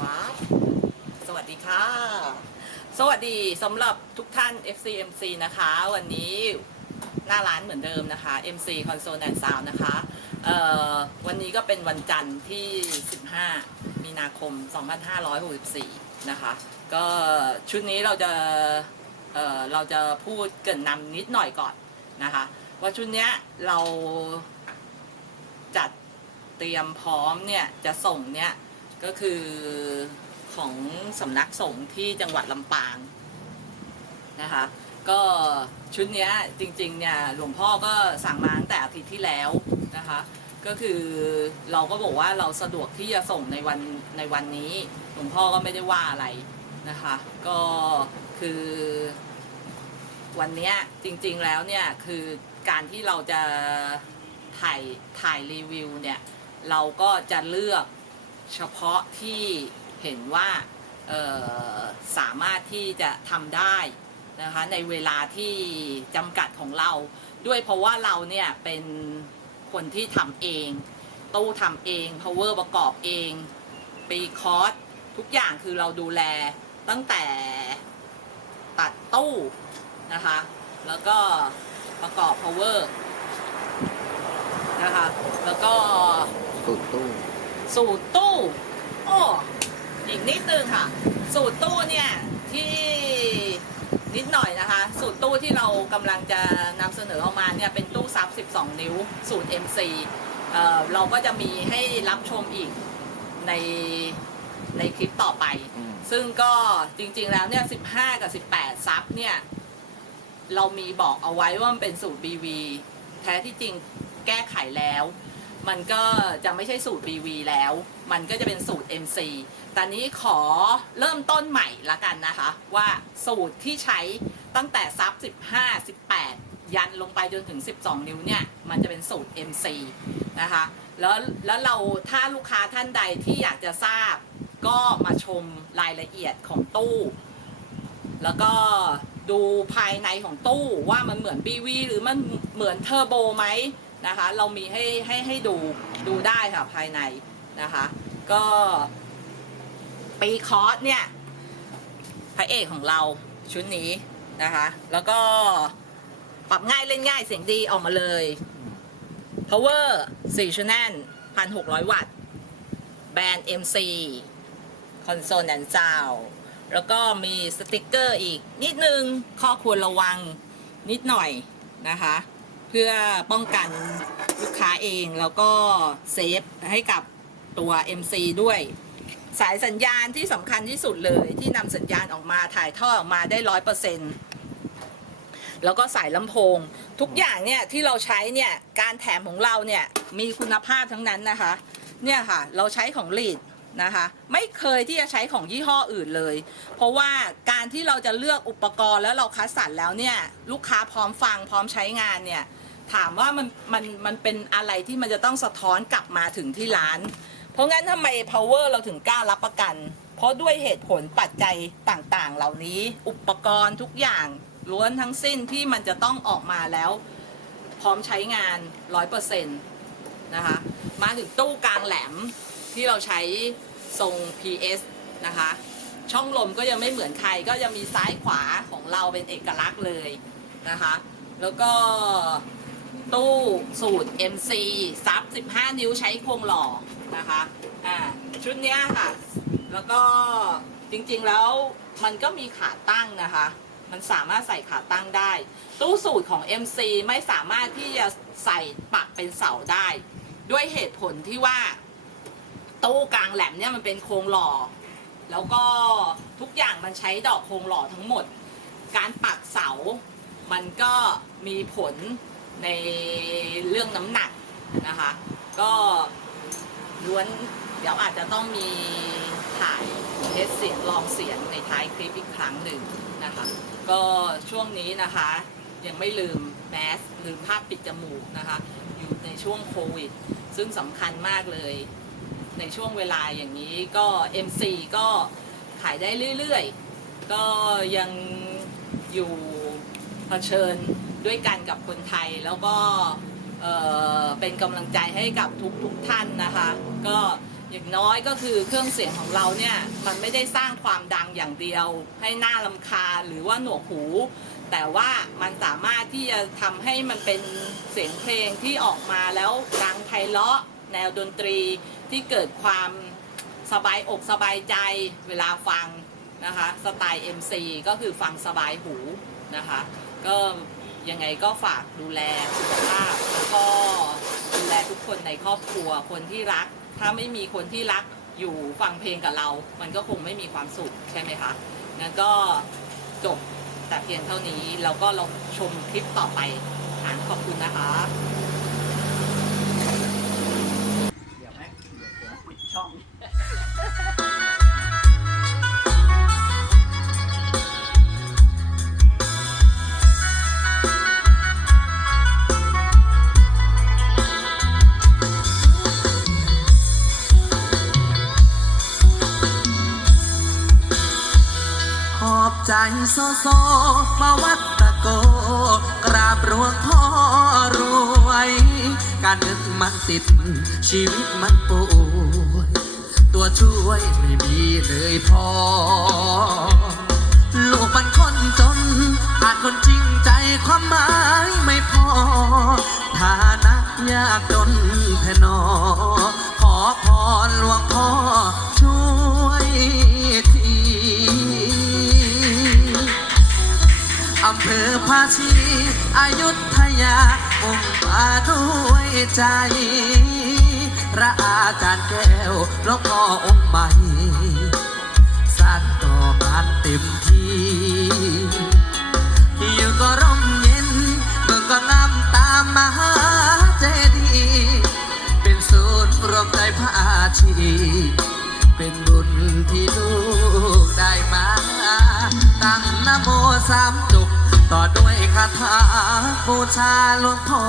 ว้าวสวัสดีค่ะ สวัสดีสำหรับทุกท่าน FCMC นะคะ วันนี้หน้าร้านเหมือนเดิมนะคะ MC Console and Sound นะคะวันนี้ก็เป็นวันจันทร์ที่ 15 มีนาคม 2564 นะคะ ก็ชุดนี้เราจะเเราจะพูดเกินนำนิดหน่อยก่อนนะคะ ว่าชุดนี้เราจัดเตรียมพร้อมเนี่ยจะส่งเนี่ย ก็คือของสำนักสงฆ์ที่จังหวัดลำปางนะคะ ก็ชุดนี้จริงๆเนี่ยหลวงพ่อก็สั่งมาตั้งแต่อาทิตย์ที่แล้วนะคะ ก็คือเราก็บอกว่าเราสะดวกที่จะส่งในวันในวันนี้ หลวงพ่อก็ไม่ได้ว่าอะไรนะคะ ก็คือวันนี้จริงๆแล้วเนี่ยคือการที่เราจะถ่ายถ่ายรีวิวเนี่ย เราก็จะเลือก เฉพาะที่เห็นว่าสามารถที่จะทำได้นะคะในเวลาที่จำกัดของเรา ด้วยเพราะว่าเราเนี่ยเป็นคนที่ทำเอง ตู้ทำเอง power ประกอบเองปีคอร์สทุกอย่างคือเราดูแลตั้งแต่ตัดตู้นะคะ แล้วก็ประกอบ power นะคะ แล้วก็สูตรตู้ สูตรตู้โอ้อีกนิดนึงค่ะ สูตรตู้เนี่ยที่นิดหน่อยนะคะ สูตรตู้ที่เรากำลังจะนำเสนอออกมาเนี่ยเป็นตู้ซับ 12 นิ้ว สูตร MC เอ่อเราก็จะมีให้รับชมอีกในในคลิปต่อไป อืม ซึ่งก็จริงๆแล้วเนี่ย 15 กับ 18 ซับเนี่ย เรามีบอกเอาไว้ว่ามันเป็นสูตร BV แท้ที่จริงแก้ไขแล้ว มันก็จะไม่ใช่สูตร BV แล้ว มันก็จะเป็นสูตร MC ตอนนี้ขอเริ่มต้นใหม่ละกันนะคะ ว่าสูตรที่ใช้ตั้งแต่ซับ 15 18 ยันลงไปจนถึง 12 นิ้วเนี่ย มันจะเป็นสูตร MC นะคะ แล้วแล้วเราถ้าลูกค้าท่านใดที่อยากจะทราบ ก็มาชมรายละเอียดของตู้ แล้วก็ดูภายในของตู้ว่ามันเหมือน BV หรือมันเหมือนเทอร์โบไหม นะคะ เรามีให้ให้ให้ดูดูได้ค่ะภายในนะคะ ก็ปีคอร์สเนี่ยพระเอกของเราชุดนี้นะคะ แล้วก็ปรับง่ายเล่นง่ายเสียงดีออกมาเลย power 4 channel 1,600 วัตต์ แบรนด์ MC คอนโซลแอนซาวแล้วก็มีสติกเกอร์อีกนิดนึงข้อควรระวังนิดหน่อยนะคะ เพื่อป้องกันลูกค้าเองแล้วก็เซฟให้กับตัว MC ด้วย สายสัญญาณที่สำคัญที่สุดเลยที่นำสัญญาณออกมาถ่ายทอดออกมาได้ร้อยเปอร์เซ็นต์แล้วก็สายลำโพง ทุกอย่างเนี่ยที่เราใช้เนี่ยการแถมของเราเนี่ยมีคุณภาพทั้งนั้นนะคะ เนี่ยค่ะเราใช้ของลีดนะคะไม่เคยที่จะใช้ของยี่ห้ออื่นเลย เพราะว่าการที่เราจะเลือกอุปกรณ์แล้วเราคัดสรรแล้วเนี่ยลูกค้าพร้อมฟังพร้อมใช้งานเนี่ย ถามว่ามันมันมันเป็นอะไรที่มันจะต้องสะท้อนกลับมาถึงที่ร้าน เพราะงั้นทำไม power เราถึงกล้ารับประกัน เพราะด้วยเหตุผลปัจจัยต่างๆ เหล่านี้อุปกรณ์ทุกอย่างล้วนทั้งสิ้นที่มันจะต้องออกมาแล้ว พร้อมใช้งาน 100%นะคะมาถึงตู้กลางแหลมที่เราใช้ทรง PS นะคะช่องลมก็ยังไม่เหมือนใครก็ยังมีซ้ายขวาของเราเป็นเอกลักษณ์เลยนะคะ แล้วก็ ตู้สูตร MC ซับ15 นิ้วใช้โครงหล่อนะคะอ่าชุดเนี้ยค่ะ แล้วก็จริงๆแล้วมันก็มีขาตั้งนะคะ มันสามารถใส่ขาตั้งได้ ตู้สูตรของ MC ไม่สามารถที่จะใส่ปักเป็นเสาได้ ด้วยเหตุผลที่ว่า ตู้กลางแหลมเนี่ยมันเป็นโครงหล่อ แล้วก็ทุกอย่างมันใช้ดอกโครงหล่อทั้งหมด การปักเสา มันก็มีผล ในเรื่องน้ำหนักนะคะ ก็ล้วนเดี๋ยวอาจจะต้องมีถ่ายเทสเสียงลองเสียงในท้ายคลิปอีกครั้งหนึ่งนะคะ ก็ช่วงนี้นะคะ ยังไม่ลืมแมสลืมผ้าปิดจมูกนะคะ อยู่ในช่วงโควิด ซึ่งสำคัญมากเลย ในช่วงเวลาอย่างนี้ก็ MC ก็ขายได้เรื่อยๆ ก็ยังอยู่เผชิญ ด้วยกันกับคนไทยแล้วก็เเป็นกำลังใจให้กับทุกๆท่านนะคะ ก็อย่างน้อยก็คือเครื่องเสียงของเราเนี่ยมันไม่ได้สร้างความดังอย่างเดียว ให้หน้าลำคาหรือว่าหนวกหู แต่ว่ามันสามารถที่จะทำให้มันเป็นเสียงเพลงที่ออกมาแล้วดังไพเราะแนวดนตรีที่เกิดความสบายอกสบายใจเวลาฟังนะคะ สไตล์ MC ก็คือฟังสบายหูนะคะก็ ยังไงก็ฝากดูแลสุขภาพแล้วก็ดูแลทุกคนในครอบครัวคนที่รัก ถ้าไม่มีคนที่รักอยู่ฟังเพลงกับเรา มันก็คงไม่มีความสุขใช่ไหมคะงั้นก็จบแต่เพียงเท่านี้แล้วก็ลองชมคลิปต่อไปขอบคุณนะคะ อบใจโซโซมาวัดตะโก กราบหลวงพ่อรวย การเงินมันติด ชีวิตมันป่วยตัวช่วยไม่มีเลยพอ ลูกมันคนจน อาจคนจริงใจความหมายไม่พอ ฐานะยากจนแท่นอ ขอพรหลวงพ่อช่วย ภอภาชีอายุทยาองค์มาด้วยใจ พระอาจารย์แก้วหลวงพ่อองค์ใหม่สานต่องานเต็มที่อยู่ก็ร่มเย็นเมืองก็งามตามมหาเจดีย์เป็นศูนย์รวมใจพระอาชีเป็นบุญที่ลูกได้มาตั้งนโมสาม บูชาหลวงพ่อ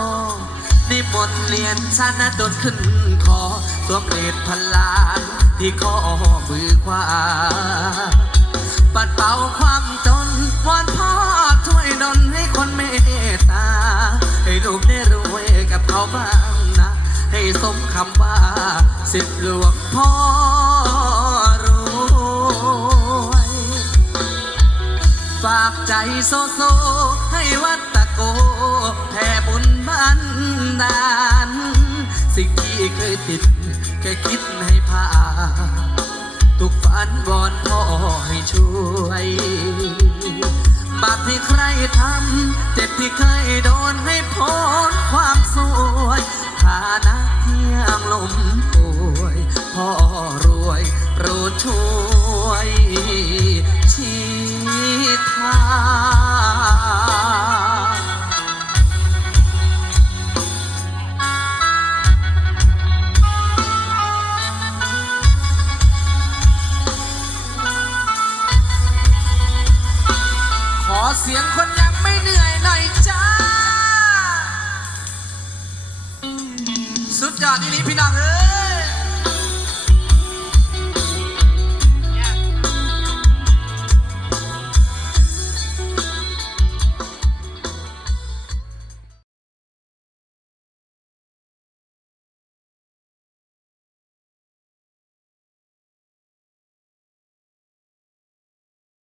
นิมนต์เรียนชนะดดขึ้นคอสวเหรียญพันล้านที่ข้อมือขวาปัดเป่าความจนวอนพ่อช่วยดลให้คนเมตตา ให้ลูกได้รวยกับเขาบ้างนะ ให้สมคำว่าสิทธิหลวงพ่อรวย ฝากใจโซโซให้วัดันดาลสิ่งที่เคยติดแค่คิดให้ผ่านทุกฝันวอนพ่อให้ช่วยบาปที่ใครทำเจ็บที่เคยโดนให้พ้นความสวยฐานะเที่ยงลมป่วยพ่อรวยโปรดช่วยชี้ทาง เสียงคนยังไม่เหนื่อยหน่อยจ้า สุดยอดนี่นี้พี่น้องเอ้